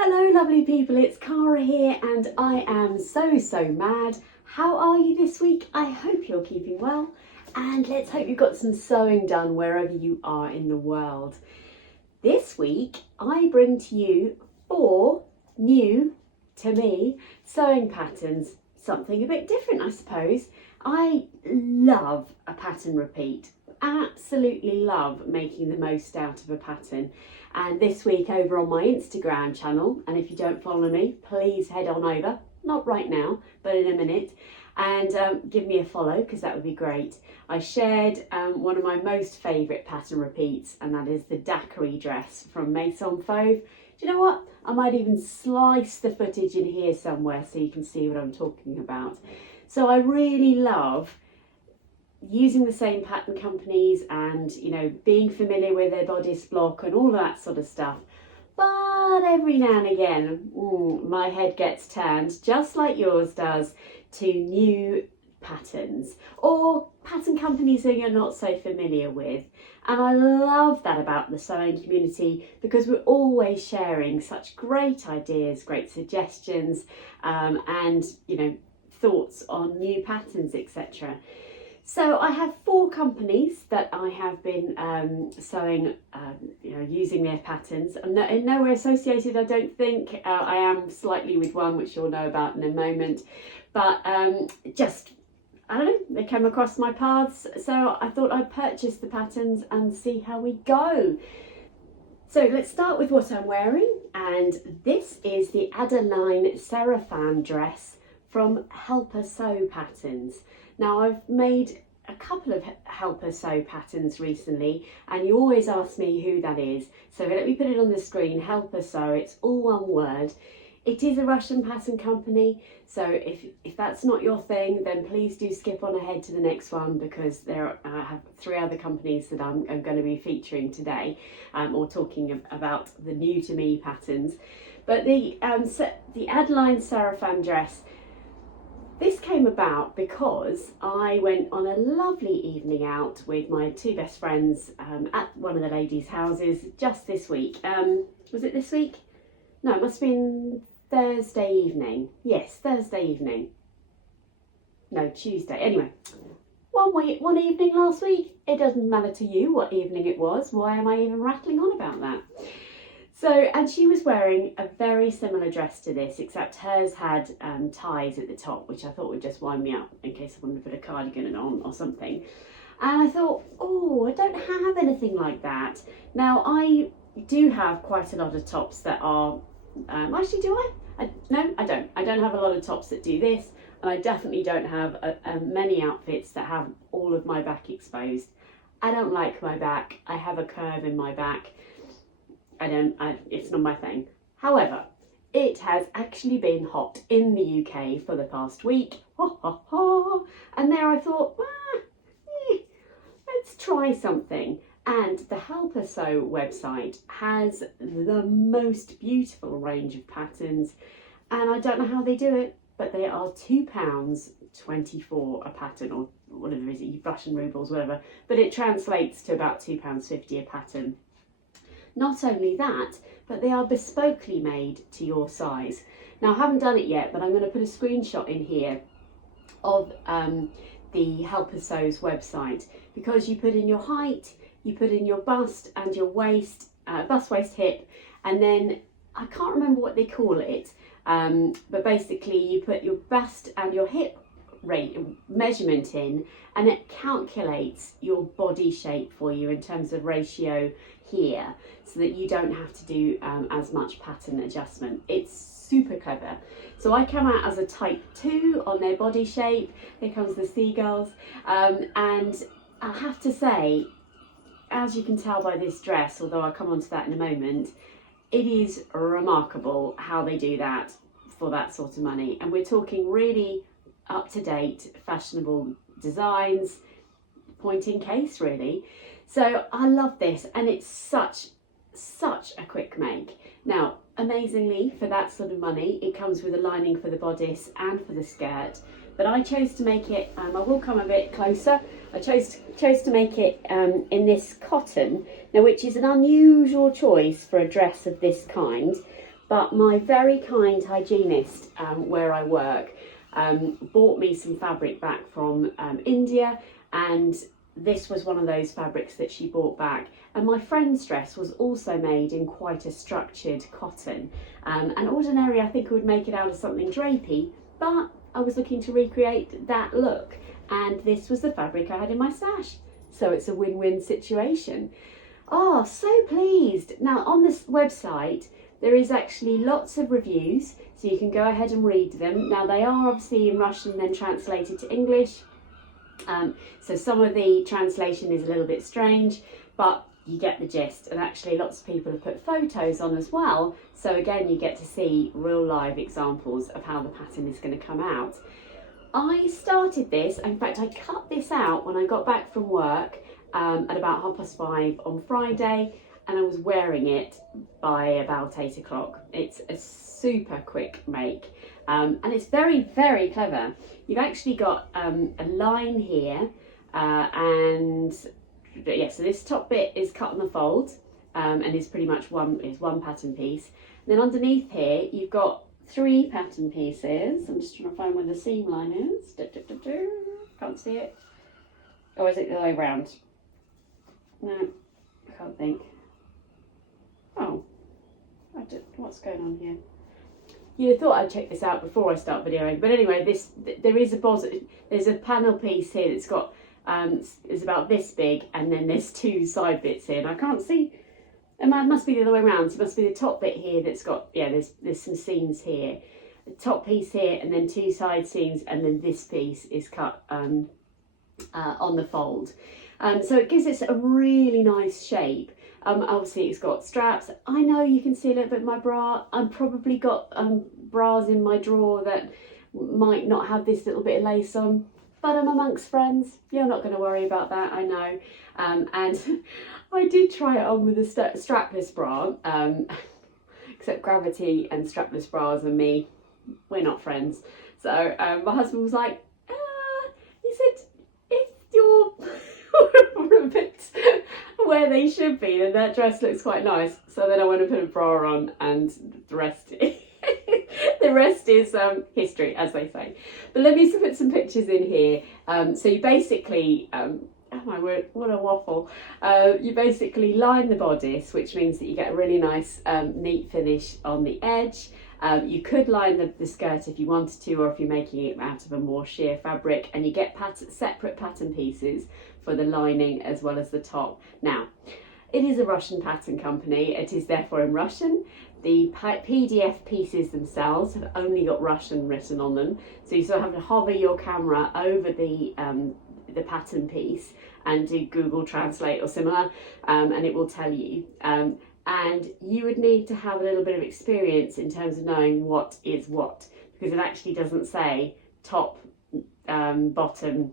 Hello lovely people, it's Cara here and I am so mad. How are you this week? I hope you're keeping well and let's hope you've got some sewing done wherever you are in the world. This week I bring to you 4 new, to me, sewing patterns. Something a bit different I suppose. I love a pattern repeat. Absolutely love making the most out of a pattern. And this week over on my Instagram channel, and if you don't follow me, please head on over, not right now, but in a minute, and give me a follow because that would be great. I shared one of my most favourite pattern repeats, and that is the daiquiri dress from Maison Fauve. Do you know what? I might even slice the footage in here somewhere so you can see what I'm talking about. So I really love using the same pattern companies and, you know, being familiar with their bodice block and all that sort of stuff. But every now and again, my head gets turned, just like yours does, to new patterns or pattern companies that you're not so familiar with. And I love that about the sewing community because we're always sharing such great ideas, great suggestions, and, you know, thoughts on new patterns, etc. So I have 4 companies that I have been sewing, using their patterns. I'm in no way associated, I don't think. I am slightly with one, which you'll know about in a moment. But just, I don't know, they came across my paths. So I thought I'd purchase the patterns and see how we go. So let's start with what I'm wearing. And this is the Adeline Sarafine dress from Helpersew patterns. Now I've made a couple of Helpersew patterns recently and you always ask me who that is. So let me put it on the screen, Helpersew, it's all one word. It is a Russian pattern company, so if that's not your thing, then please do skip on ahead to the next one because I have 3 other companies that I'm going to be featuring today, or talking about the new to me patterns. But the Adeline Sarafine dress, this came about because I went on a lovely evening out with my 2 best friends at one of the ladies' houses just this week. Was it this week? No, it must have been Thursday evening. Yes, Thursday evening. No, Tuesday. Anyway, one evening last week. It doesn't matter to you what evening it was. Why am I even rattling on about that? So, and she was wearing a very similar dress to this, except hers had ties at the top, which I thought would just wind me up in case I wanted to put a cardigan on or something. And I thought, oh, I don't have anything like that. Now, I do have quite a lot of tops that are, actually do I? No, I don't. I don't have a lot of tops that do this, and I definitely don't have many outfits that have all of my back exposed. I don't like my back. I have a curve in my back. It's not my thing. However, it has actually been hot in the UK for the past week. And there I thought, let's try something. And the Helpersew website has the most beautiful range of patterns. And I don't know how they do it, but they are £2.24 a pattern, or whatever it is, Russian rubles, whatever. But it translates to about £2.50 a pattern. Not only that, but they are bespokely made to your size. Now I haven't done it yet, but I'm going to put a screenshot in here of the Helpersew's website, because you put in your height, you put in your bust and your waist, bust, waist, hip, and then I can't remember what they call it, but basically you put your bust and your hip measurement in, and it calculates your body shape for you in terms of ratio here, so that you don't have to do as much pattern adjustment. It's super clever. So I come out as a type 2 on their body shape. Here comes the seagulls, and I have to say, as you can tell by this dress, although I'll come on to that in a moment, it is remarkable how they do that for that sort of money. And we're talking really up-to-date, fashionable designs, point in case really. So I love this, and it's such a quick make. Now, amazingly, for that sort of money, it comes with a lining for the bodice and for the skirt. But I chose to make it, I will come a bit closer, I chose to make it in this cotton, now which is an unusual choice for a dress of this kind, but my very kind hygienist where I work bought me some fabric back from India, and this was one of those fabrics that she bought back. And my friend's dress was also made in quite a structured cotton, and ordinarily I think I would make it out of something drapey, but I was looking to recreate that look, and this was the fabric I had in my stash. So it's a win-win situation. Oh, so pleased. Now on this website, there is actually lots of reviews, so you can go ahead and read them. Now they are obviously in Russian, then translated to English. So some of the translation is a little bit strange, but you get the gist. And actually lots of people have put photos on as well. So again, you get to see real live examples of how the pattern is going to come out. I started this, in fact, I cut this out when I got back from work at about 5:30 on Friday, and I was wearing it by about 8 o'clock. It's a super quick make, and it's very, very clever. You've actually got a line here, and yeah, so this top bit is cut on the fold, and is pretty much one pattern piece. And then underneath here, you've got 3 pattern pieces. I'm just trying to find where the seam line is. Can't see it. Or is it the other way around? No, I can't think. Oh, what's going on here? You'd have thought I'd check this out before I start videoing, but anyway, there's a panel piece here that's got is about this big, and then there's 2 side bits here, and I can't see. It must be the other way around. So it must be the top bit here that's got, yeah, there's some seams here, the top piece here, and then 2 side seams, and then this piece is cut on the fold. So it gives it a really nice shape. Obviously it's got straps. I know you can see a little bit of my bra. I've probably got bras in my drawer that might not have this little bit of lace on, but I'm amongst friends. You're not going to worry about that, I know. And I did try it on with a strapless bra, except Gravity and strapless bras and me, we're not friends. So my husband was like, he said, if you're a bit where they should be, then that dress looks quite nice. So then I went and put a bra on, and the rest the rest is history, as they say. But let me put some pictures in here. So you basically, oh my word, what a waffle. You basically line the bodice, which means that you get a really nice neat finish on the edge. You could line the skirt if you wanted to, or if you're making it out of a more sheer fabric, and you get separate pattern pieces for the lining as well as the top. Now, it is a Russian pattern company, it is therefore in Russian. The PDF pieces themselves have only got Russian written on them, so you sort of have to hover your camera over the pattern piece and do Google Translate or similar, and it will tell you. And you would need to have a little bit of experience in terms of knowing what is what, because it actually doesn't say top, bottom,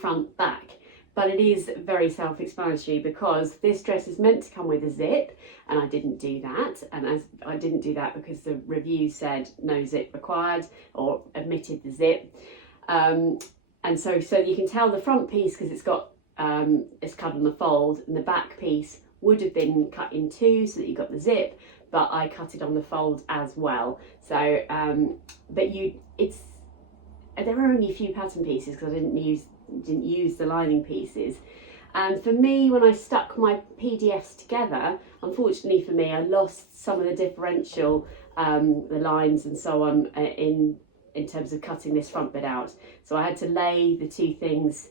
front, back. But it is very self-explanatory, because this dress is meant to come with a zip, and I didn't do that. And as I didn't do that because the review said no zip required, or omitted the zip. And so you can tell the front piece, because it's got it's cut on the fold, and the back piece would have been cut in 2 so that you got the zip, but I cut it on the fold as well. So but there are only a few pattern pieces, because I didn't use the lining pieces. And for me, when I stuck my PDFs together, unfortunately for me, I lost some of the differential, the lines and so on, in terms of cutting this front bit out. So I had to lay the 2 things,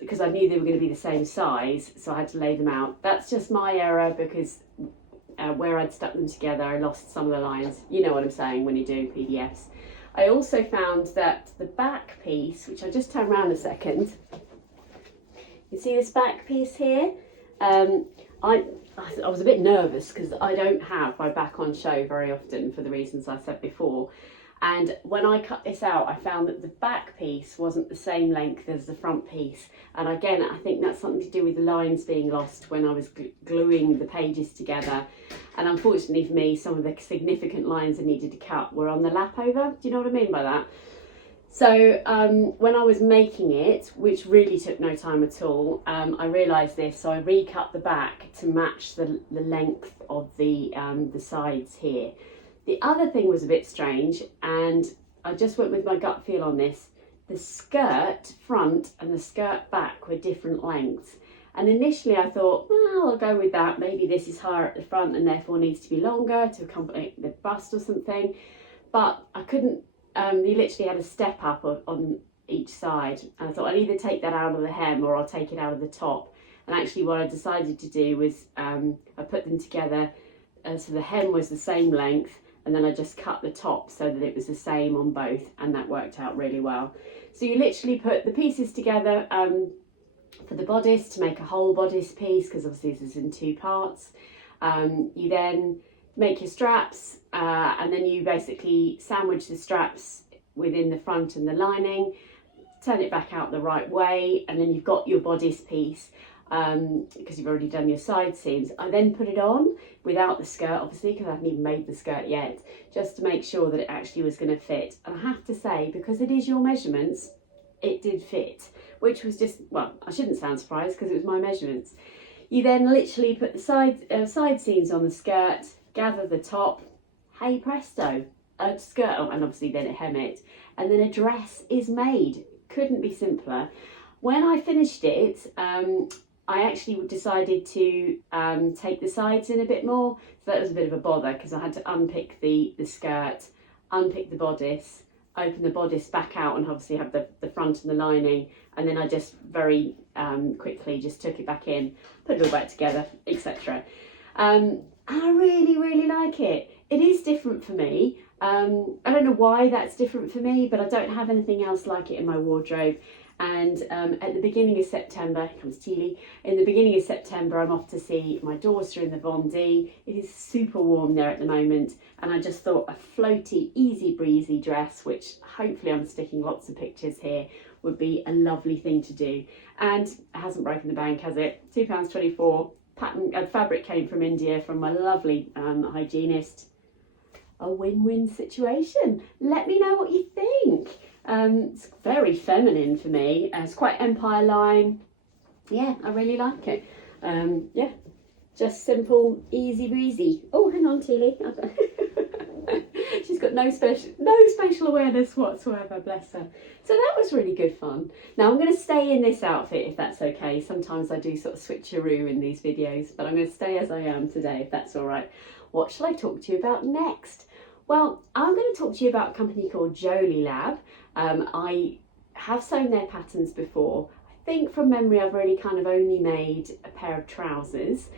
because I knew they were going to be the same size, so I had to lay them out. That's just my error, because where I'd stuck them together, I lost some of the lines. You know what I'm saying when you do PDFs. I also found that the back piece, which I just turn around a second, you see this back piece here? I was a bit nervous, because I don't have my back on show very often, for the reasons I said before. And when I cut this out, I found that the back piece wasn't the same length as the front piece. And again, I think that's something to do with the lines being lost when I was gluing the pages together. And unfortunately for me, some of the significant lines I needed to cut were on the lap over. Do you know what I mean by that? So when I was making it, which really took no time at all, I realised this, so I recut the back to match the length of the sides here. The other thing was a bit strange, and I just went with my gut feel on this. The skirt front and the skirt back were different lengths. And initially I thought, well, I'll go with that. Maybe this is higher at the front and therefore needs to be longer to accompany the bust or something. But I couldn't, you literally had a step up on each side. And I thought I'll either take that out of the hem or I'll take it out of the top. And actually what I decided to do was I put them together so the hem was the same length, and then I just cut the top so that it was the same on both, and that worked out really well. So you literally put the pieces together for the bodice to make a whole bodice piece, because obviously this is in two parts. You then make your straps and then you basically sandwich the straps within the front and the lining, turn it back out the right way, and then you've got your bodice piece because you've already done your side seams. I then put it on without the skirt, obviously, because I haven't even made the skirt yet, just to make sure that it actually was going to fit. And I have to say, because it is your measurements, it did fit, which was just, well, I shouldn't sound surprised because it was my measurements. You then literally put the side seams on the skirt, gather the top, hey presto, a skirt, and obviously then hem it, and then a dress is made. Couldn't be simpler. When I finished it, I actually decided to take the sides in a bit more, so that was a bit of a bother because I had to unpick the skirt, unpick the bodice, open the bodice back out, and obviously have the front and the lining, and then I just very quickly just took it back in, put it all back together, etc. And I really like it. It is different for me. I don't know why that's different for me, but I don't have anything else like it in my wardrobe. And at the beginning of September, here comes Teely, in the beginning of September I'm off to see my daughter in the Vendée. It is super warm there at the moment, and I just thought a floaty, easy breezy dress, which hopefully I'm sticking lots of pictures here, would be a lovely thing to do. And it hasn't broken the bank, has it? £2.24. Pattern, fabric came from India from my lovely Hygienist. A win-win situation. Let me know what you think. It's very feminine for me. It's quite empire line. Yeah, I really like it. Yeah, just simple, easy breezy. Oh, hang on, Teely. She's got no spatial awareness whatsoever, bless her. So that was really good fun. Now I'm going to stay in this outfit if that's okay. Sometimes I do sort of switcheroo in these videos, but I'm going to stay as I am today if that's all right. What shall I talk to you about next? Well, I'm going to talk to you about a company called Joli Lab. I have sewn their patterns before. I think from memory I've really kind of only made a pair of trousers,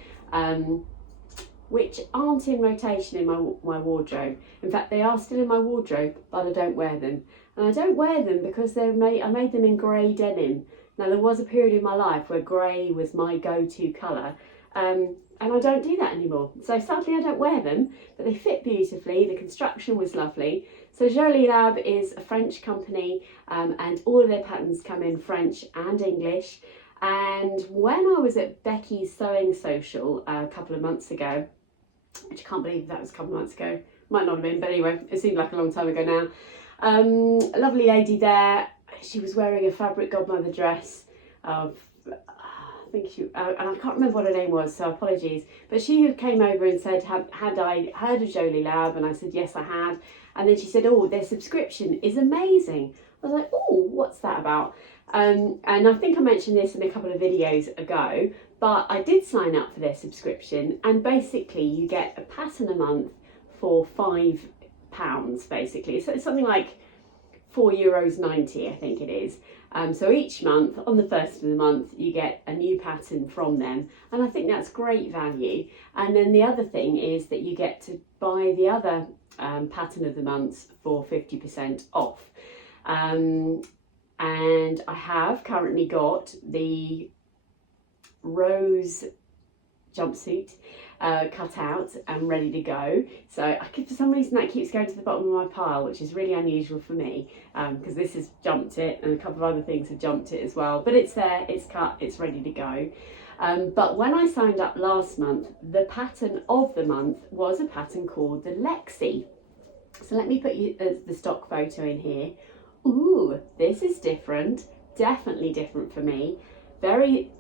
which aren't in rotation in my wardrobe. In fact, they are still in my wardrobe, but I don't wear them. And I don't wear them because I made them in grey denim. Now, there was a period in my life where grey was my go-to colour, and I don't do that anymore. So sadly I don't wear them, but they fit beautifully. The construction was lovely. So Joli Lab is a French company, and all of their patterns come in French and English. And when I was at Becky's Sewing Social a couple of months ago, which I can't believe that was a couple of months ago, might not have been, but anyway, it seemed like a long time ago now. A lovely lady there, she was wearing a fabric godmother dress of, I think she, and I can't remember what her name was, so apologies, but she came over and said, had I heard of Joli Lab? And I said, yes, I had. And then she said, oh, their subscription is amazing. I was like, oh, what's that about? And I think I mentioned this in a couple of videos ago, but I did sign up for their subscription, and basically you get a pattern a month for £5, basically. So it's something like €4.90, I think it is. So each month, on the first of the month, you get a new pattern from them, and I think that's great value. And then the other thing is that you get to buy the other pattern of the month for 50% off. And I have currently got the rose jumpsuit cut out and ready to go. So for some reason that keeps going to the bottom of my pile, which is really unusual for me, because this has jumped it and a couple of other things have jumped it as well, but it's there, it's cut, it's ready to go. But when I signed up last month, the pattern of the month was a pattern called the Lexie. So let me put you the stock photo in here. ooh, this is different, definitely different for me. Very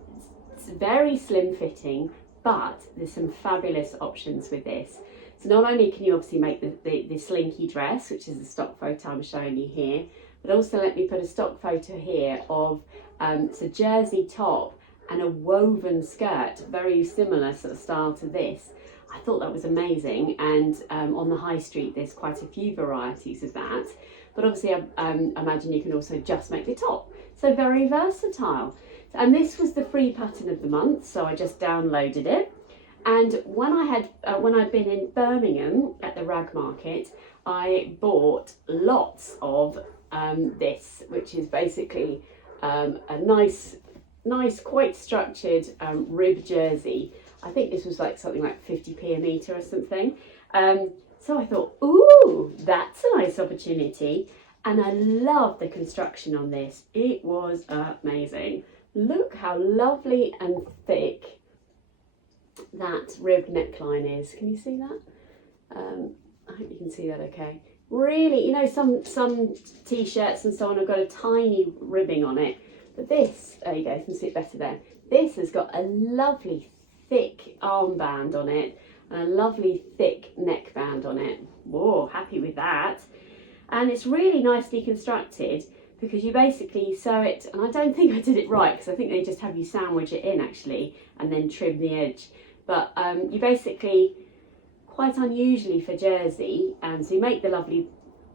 slim fitting, but there's some fabulous options with this. So not only can you obviously make the slinky dress, which is the stock photo I'm showing you here, but also let me put a stock photo here of it's a jersey top and a woven skirt, very similar sort of style to this. I thought that was amazing, and on the high street there's quite a few varieties of that, but obviously I imagine you can also just make the top, so very versatile. And this was the free pattern of the month, so I just downloaded it. And when I'd been in Birmingham at the rag market, I bought lots of this, which is basically a nice, quite structured rib jersey. I think this was like something like 50p a metre or something. So I thought, ooh, that's a nice opportunity. And I love the construction on this. It was amazing. Look how lovely and thick that rib neckline is. Can you see that? I hope you can see that okay. Really, you know, some t-shirts and so on have got a tiny ribbing on it, but this, there you go, you can see it better there. This has got a lovely thick armband on it and a lovely thick neckband on it. Whoa, happy with that. And it's really nicely constructed because you basically sew it, and I don't think I did it right because I think they just have you sandwich it in actually and then trim the edge. But you basically, quite unusually for jersey, so you make the lovely,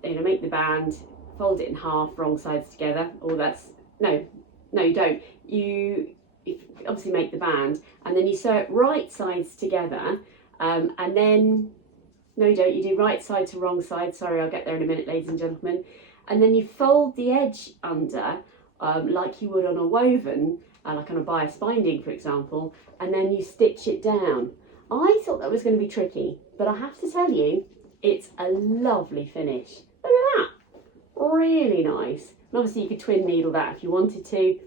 make the band, fold it in half, wrong sides together, or that's, no you don't. You obviously make the band and then you sew it right sides together, and then, no you don't, you do right side to wrong side, sorry I'll get there in a minute ladies and gentlemen, and then you fold the edge under like you would on a woven, like on a bias binding for example, and then you stitch it down. I thought that was going to be tricky, but I have to tell you, it's a lovely finish. Look at that, really nice. And obviously you could twin needle that if you wanted to,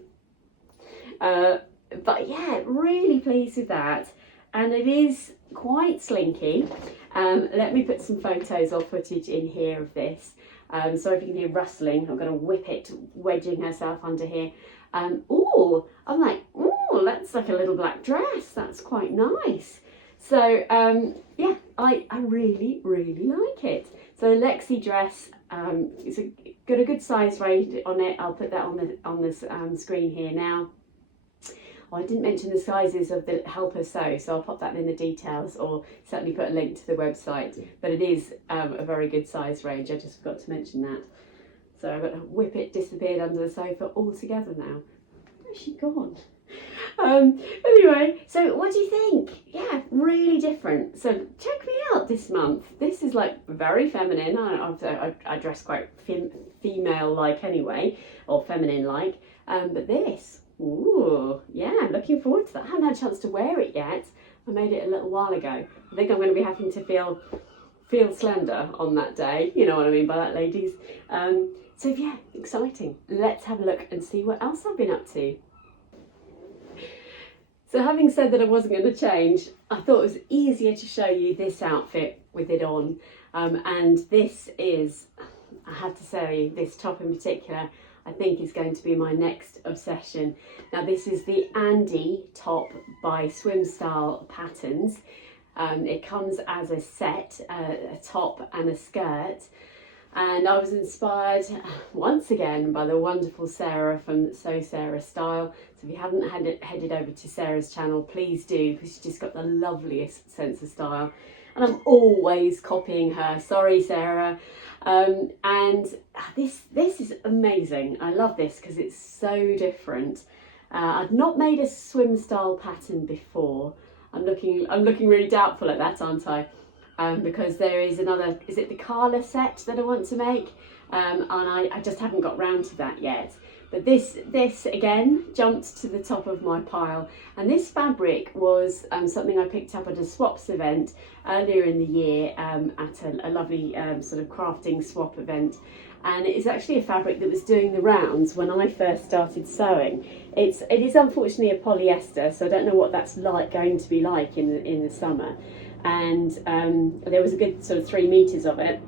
but yeah, really pleased with that. And it is quite slinky. Let me put some photos or footage in here of this. Sorry if you can hear rustling. I'm going to whip it, wedging herself under here. Ooh, I'm like, ooh, that's like a little black dress. That's quite nice. So yeah, I really like it. So the Lexie dress, it's got a good size range on it. I'll put that on the screen here now. Oh, I didn't mention the sizes of the Helpersew, so I'll pop that in the details, or certainly put a link to the website. But it is a very good size range. I just forgot to mention that. So I've got to whip it, disappeared under the sofa altogether now. Where's she gone? Anyway, so what do you think? Yeah, really different. So check me out this month. This is like very feminine. I dress quite female-like anyway, or feminine-like. But this, ooh, yeah, I'm looking forward to that. I haven't had a chance to wear it yet. I made it a little while ago. I think I'm going to be having to feel slender on that day. You know what I mean by that, ladies. So yeah, exciting. Let's have a look and see what else I've been up to. So having said that I wasn't going to change, I thought it was easier to show you this outfit with it on. And this is, I have to say, this top in particular, I think is going to be my next obsession. Now this is the Andi top by Swimstyle Patterns. It comes as a set, a top and a skirt. And I was inspired once again by the wonderful Sarah from So Sarah Style. So if you haven't headed over to Sarah's channel, please do, because she's just got the loveliest sense of style. And I'm always copying her. Sorry, Sarah. And this is amazing. I love this because it's so different. I've not made a swim style pattern before. I'm looking really doubtful at that, aren't I? Because there is another, is it the Carla set that I want to make? And I just haven't got round to that yet. But this again jumped to the top of my pile, and this fabric was something I picked up at a swaps event earlier in the year at a lovely sort of crafting swap event, and it is actually a fabric that was doing the rounds when I first started sewing. It is unfortunately a polyester, so I don't know what that's going to be like in the summer, and there was a good sort of 3 meters of it.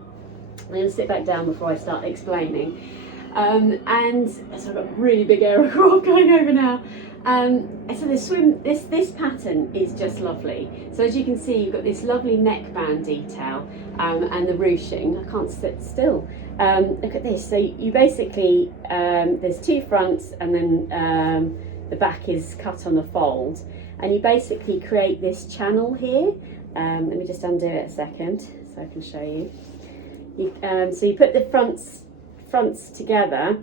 I'm going to sit back down before I start explaining. And so I've got a really big area going over now. So this pattern is just lovely. So as you can see, you've got this lovely neckband detail and the ruching. I can't sit still. Look at this. So you basically, there's two fronts and then the back is cut on the fold. And you basically create this channel here. Let me just undo it a second so I can show you. So you put the fronts together,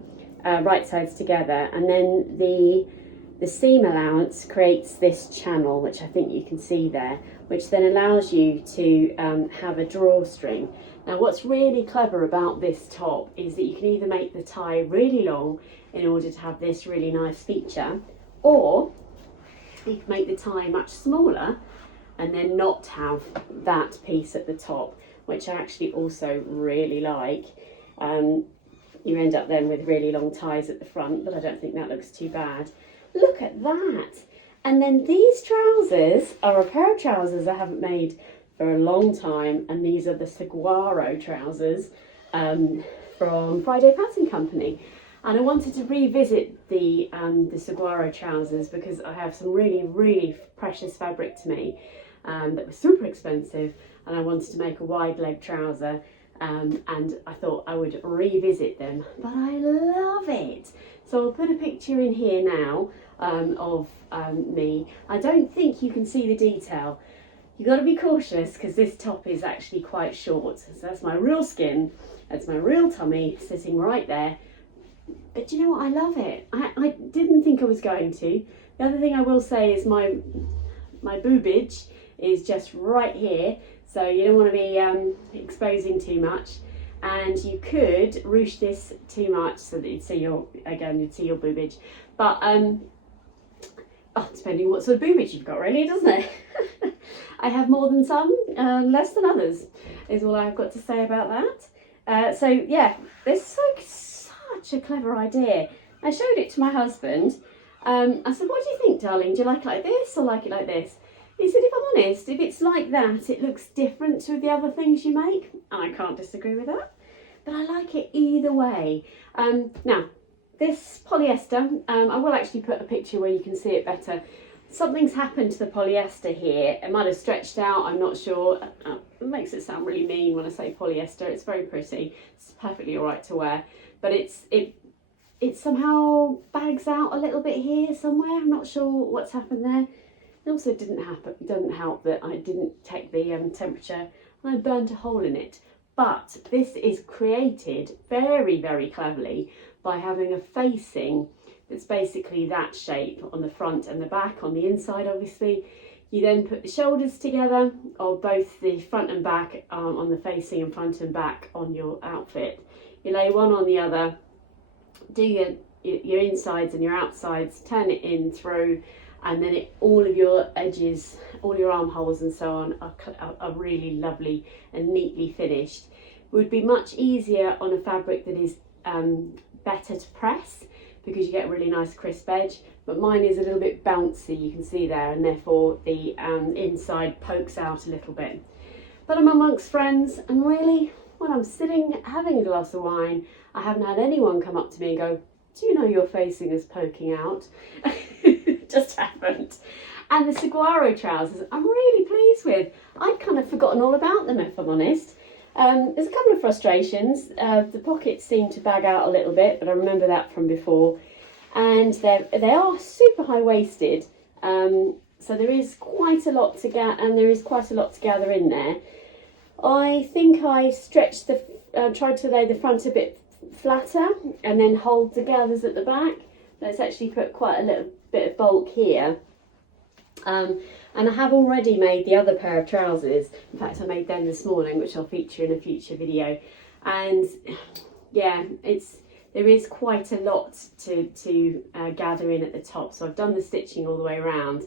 right sides together, and then the seam allowance creates this channel, which I think you can see there, which then allows you to have a drawstring. Now what's really clever about this top is that you can either make the tie really long in order to have this really nice feature, or you can make the tie much smaller and then not have that piece at the top, which I actually also really like. You end up then with really long ties at the front, but I don't think that looks too bad. Look at that. And then these trousers are a pair of trousers I haven't made for a long time, and these are the saguaro trousers from Friday Pattern Company. And I wanted to revisit the saguaro trousers because I have some really, really precious fabric to me that was super expensive, and I wanted to make a wide leg trouser. And I thought I would revisit them, but I love it. So I'll put a picture in here now of me. I don't think you can see the detail. You've got to be cautious because this top is actually quite short. So that's my real skin, that's my real tummy sitting right there. But you know what, I love it. I didn't think I was going to. The other thing I will say is my boobage is just right here. So you don't want to be exposing too much, and you could ruche this too much so that you'd see your boobage. But depending what sort of boobage you've got, really, doesn't it? I have more than some, less than others, is all I've got to say about that. So yeah, this is such a clever idea. I showed it to my husband. I said, "What do you think, darling? Do you like it like this or like it like this?" He said, "If I'm honest, if it's like that, it looks different to the other things you make." And I can't disagree with that, but I like it either way. Now, this polyester, I will actually put a picture where you can see it better. Something's happened to the polyester here. It might have stretched out, I'm not sure. It makes it sound really mean when I say polyester. It's very pretty. It's perfectly all right to wear, but it somehow bags out a little bit here somewhere. I'm not sure what's happened there. It also doesn't help that I didn't check the temperature and I burnt a hole in it. But this is created very, very cleverly by having a facing that's basically that shape on the front and the back. On the inside, obviously, you then put the shoulders together, or both the front and back on the facing and front and back on your outfit. You lay one on the other, do your insides and your outsides, turn it in through, and then all of your edges, all your armholes and so on are really lovely and neatly finished. It would be much easier on a fabric that is better to press because you get a really nice crisp edge, but mine is a little bit bouncy, you can see there, and therefore the inside pokes out a little bit. But I'm amongst friends, and really, when I'm sitting having a glass of wine, I haven't had anyone come up to me and go, "Do you know your facing is poking out?" Just happened. And the saguaro trousers I'm really pleased with. I'd kind of forgotten all about them, if I'm honest. There's a couple of frustrations. The pockets seem to bag out a little bit, but I remember that from before. And they are super high-waisted, so there is quite a lot to gather in there. I think I stretched tried to lay the front a bit flatter and then hold the gathers at the back. Let's actually put quite a little bit of bulk here. And I have already made the other pair of trousers. In fact, I made them this morning, which I'll feature in a future video. And yeah, there is quite a lot to gather in at the top. So I've done the stitching all the way around.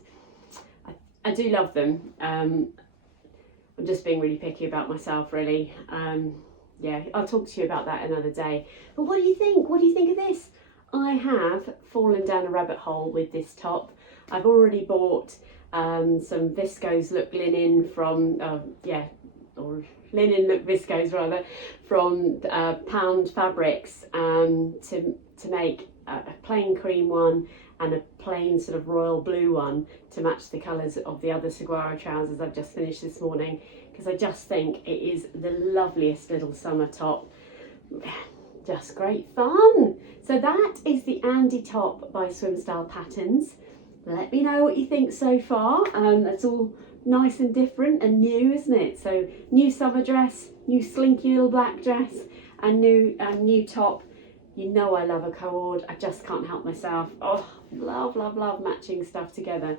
I do love them. I'm just being really picky about myself, really. Yeah, I'll talk to you about that another day. But what do you think? What do you think of this? I have fallen down a rabbit hole with this top. I've already bought some viscose look linen from, or linen look viscose rather, from Pound Fabrics to make a plain cream one and a plain sort of royal blue one to match the colours of the other saguaro trousers I've just finished this morning, because I just think it is the loveliest little summer top. Just great fun. So that is the Andi top by Swimstyle Patterns. Let me know what you think so far. That's all nice and different and new, isn't it? So new summer dress, new slinky little black dress, and new top. You know I love a cord. I just can't help myself. Oh, love, love, love matching stuff together.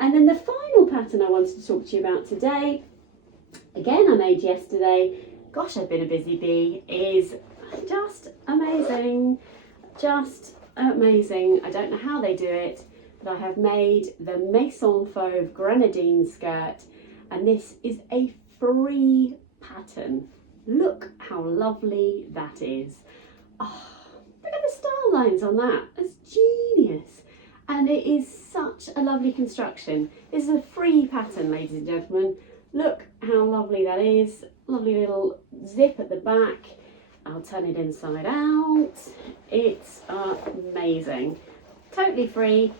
And then the final pattern I wanted to talk to you about today, again I made yesterday. Gosh, I've been a busy bee. Is just amazing. Just amazing. I don't know how they do it, but I have made the Maison Fauve Grenadine skirt, and this is a free pattern. Look how lovely that is. Oh, look at the style lines on that. It's genius. And it is such a lovely construction. This is a free pattern, ladies and gentlemen. Look how lovely that is. Lovely little zip at the back. I'll turn it inside out. It's amazing. Totally free.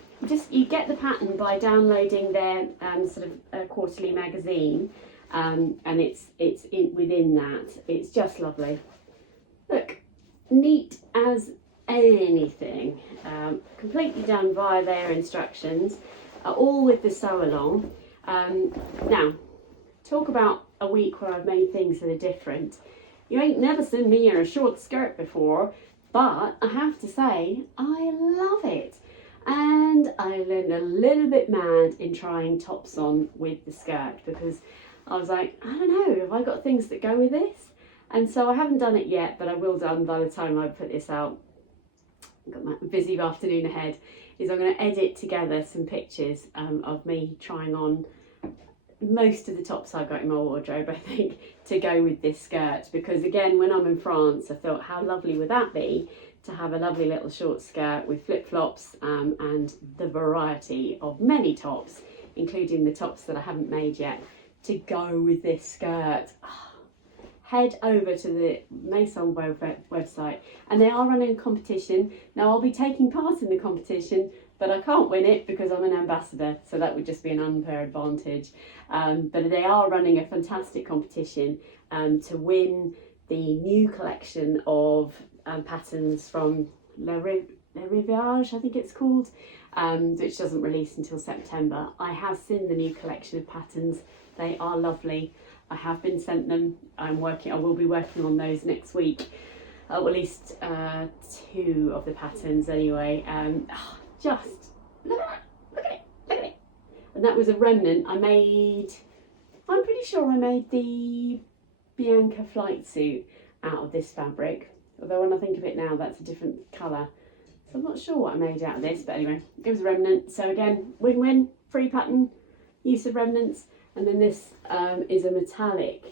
You get the pattern by downloading their sort of quarterly magazine, and it's within that. It's just lovely. Look, neat as anything. Completely done via their instructions, all with the sew along. Now, talk about a week where I've made things that are different. You ain't never seen me in a short skirt before, but I have to say, I love it. And I went a little bit mad in trying tops on with the skirt, because I was like, I don't know, have I got things that go with this? And so I haven't done it yet, but I will done by the time I put this out. I've got my busy afternoon ahead. Is I'm going to edit together some pictures of me trying on most of the tops I've got in my wardrobe, I think, to go with this skirt, because again, when I'm in France, I thought how lovely would that be to have a lovely little short skirt with flip-flops and the variety of many tops, including the tops that I haven't made yet, to go with this skirt. Head over to the Maison Fauve website, and they are running a competition. Now I'll be taking part in the competition, but I can't win it because I'm an ambassador, so that would just be an unfair advantage. But they are running a fantastic competition to win the new collection of patterns from Le Rivage, I think it's called, which doesn't release until September. I have seen the new collection of patterns. They are lovely. I have been sent them. I will be working on those next week. At least 2 of the patterns anyway. Just look at that, look at it, look at it. And that was a remnant. I'm pretty sure I made the Bianca flight suit out of this fabric. Although when I think of it now, that's a different colour. So I'm not sure what I made out of this, but anyway, it was a remnant. So again, win-win, free pattern, use of remnants. And then this is a metallic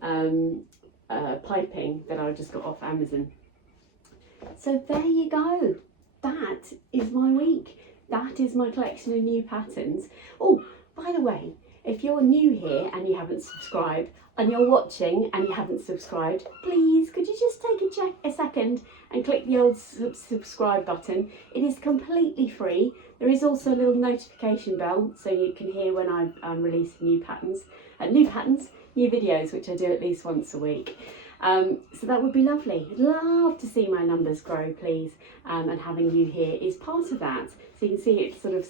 piping that I just got off Amazon. So there you go. That is my week. That is my collection of new patterns. Oh, by the way, if you're new here and you haven't subscribed, and you're watching and you haven't subscribed, please could you just take a second and click the old subscribe button. It is completely free. There is also a little notification bell so you can hear when I'm releasing new videos, which I do at least once a week. So that would be lovely. I'd love to see my numbers grow, please, and having you here is part of that. So you can see it sort of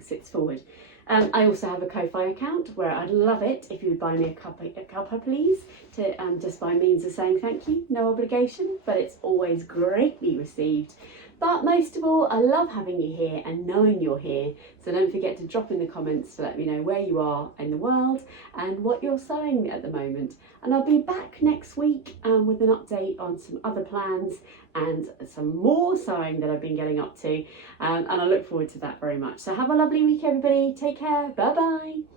sits forward. I also have a Kofi account where I'd love it if you would buy me a cuppa, please, to just by means of saying thank you. No obligation, but it's always greatly received. But most of all, I love having you here and knowing you're here. So don't forget to drop in the comments to let me know where you are in the world and what you're sewing at the moment. And I'll be back next week with an update on some other plans and some more sewing that I've been getting up to. And I look forward to that very much. So have a lovely week, everybody. Take care. Bye-bye.